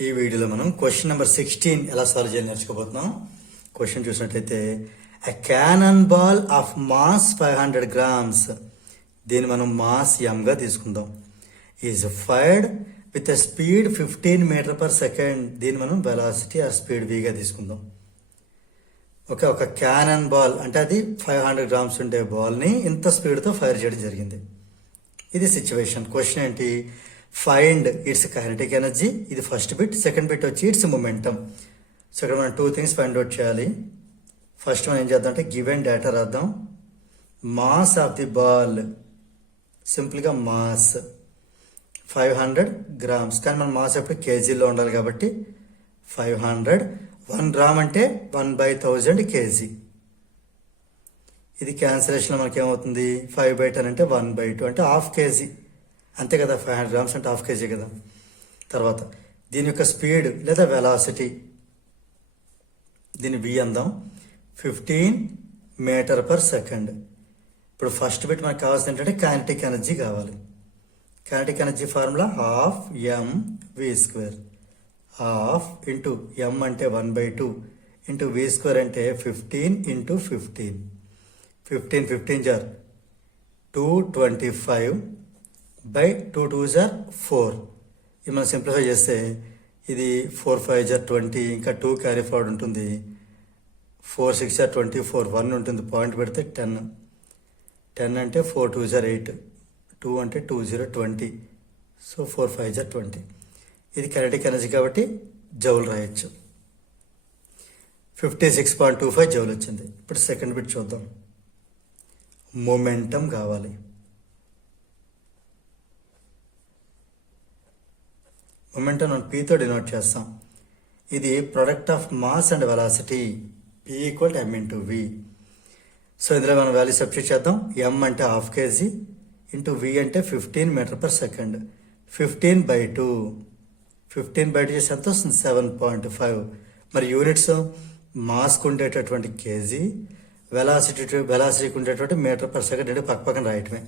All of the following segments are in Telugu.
ఈ వీడియోలో మనం క్వశ్చన్ నెంబర్ 16 ఎలా సాల్వ్ చేయాలి నేర్చుకోబోతున్నాం. క్వశ్చన్ చూసినట్టయితే a cannon ball of mass 500 grams, దీన్ని మనం మాస్ గా తీసుకుందాం. Is fired with a speed 15 meter/second, దీన్ని మనం వెలాసిటీ ఆ స్పీడ్ గా తీసుకుందాం. ఒక క్యానన్ బాల్ అంటే అది 500 grams ఉండే బాల్ని ఇంత స్పీడ్తో ఫైర్ చేయడం జరిగింది. ఇది సిచ్యువేషన్. క్వశ్చన్ ఏంటి? Find its kinetic energy. ఇది ఫస్ట్ బిట్. సెకండ్ బిట్ వచ్చి ఇట్స్ మొమెంటమ్. సో ఇక్కడ మనం 2 things ఫైండ్ అవుట్ చేయాలి. ఫస్ట్ మనం ఏం చేద్దాం అంటే గివెన్ డేటా రాద్దాం. మాస్ ఆఫ్ ది బాల్, సింపుల్గా మాస్ 500 grams, కానీ మన మాస్ ఎప్పుడు కేజీలో ఉండాలి కాబట్టి 500. 1 gram అంటే 1/1000 kg. ఇది క్యాన్సిలేషన్లో మనకి ఏమవుతుంది? 5/10 అంటే 1/2 అంటే ½ kg, అంతే కదా. 500 grams అంటే ½ kg కదా. తర్వాత దీని యొక్క స్పీడ్ లేదా వెలాసిటీ, దీన్ని v అందాం. 15 meter/second. ఇప్పుడు ఫస్ట్ బిట్ మనకు కావాల్సింది ఏంటంటే కైనెటిక్ ఎనర్జీ కావాలి. Kinetic energy formula 12mv². 12 into m అంటే 1/2 ఇంటూ v² అంటే 15 into 15. 15 jar 225 by 2 2s are 4. ఇది మనం సింప్లిఫై చేస్తే ఇది 4 5s are 20, ఇంకా 2 క్యారీ ఫార్వర్డ్ ఉంటుంది. 4 6s are 24, 1 ఉంటుంది, పాయింట్ పెడితే 10. 10 అంటే 4 2s are 8, 2 అంటే 2 0 20, సో 4 5s are 20. ఇది కైనెటిక్ ఎనర్జీ కాబట్టి జౌల్ రాయొచ్చు. 56.25 జౌల్ వచ్చింది. ఇప్పుడు సెకండ్ బిట్ చూద్దాం. మొమెంటం కావాలి. మొమెంటం మనం P తో డినోట్ చేస్తాం. ఇది product of mass and velocity. P = m × v. So ఇందులో మనం వాల్యూ సబ్స్టిట్యూట్ చేద్దాం. m అంటే ½ kg ఇంటూ v అంటే 15 meter/second. 15/2. 15/2 చేసి ఎంత వస్తుంది? 7.5. మరి యూనిట్స్ మాస్కు ఉండేటటువంటి కేజీ, వెలాసిటీకి ఉండేటువంటి meter/second అంటే పక్కన రాయటమే.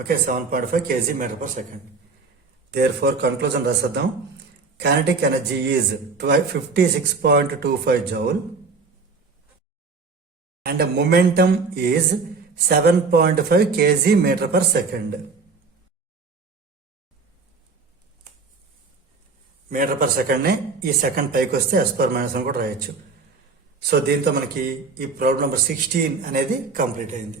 Okay, 7.5 kg meter/second. Therefore, conclusion రాసేద్దాం. Kinetic energy is 56.25 joule and the momentum is 7.5 kg meter/second. meter/second నే ఈ సెకండ్ పైకి వస్తే S/- అని కూడా రాయొచ్చు. సో దీంతో మనకి ఈ ప్రాబ్లం నెంబర్ 16 అనేది కంప్లీట్ అయింది.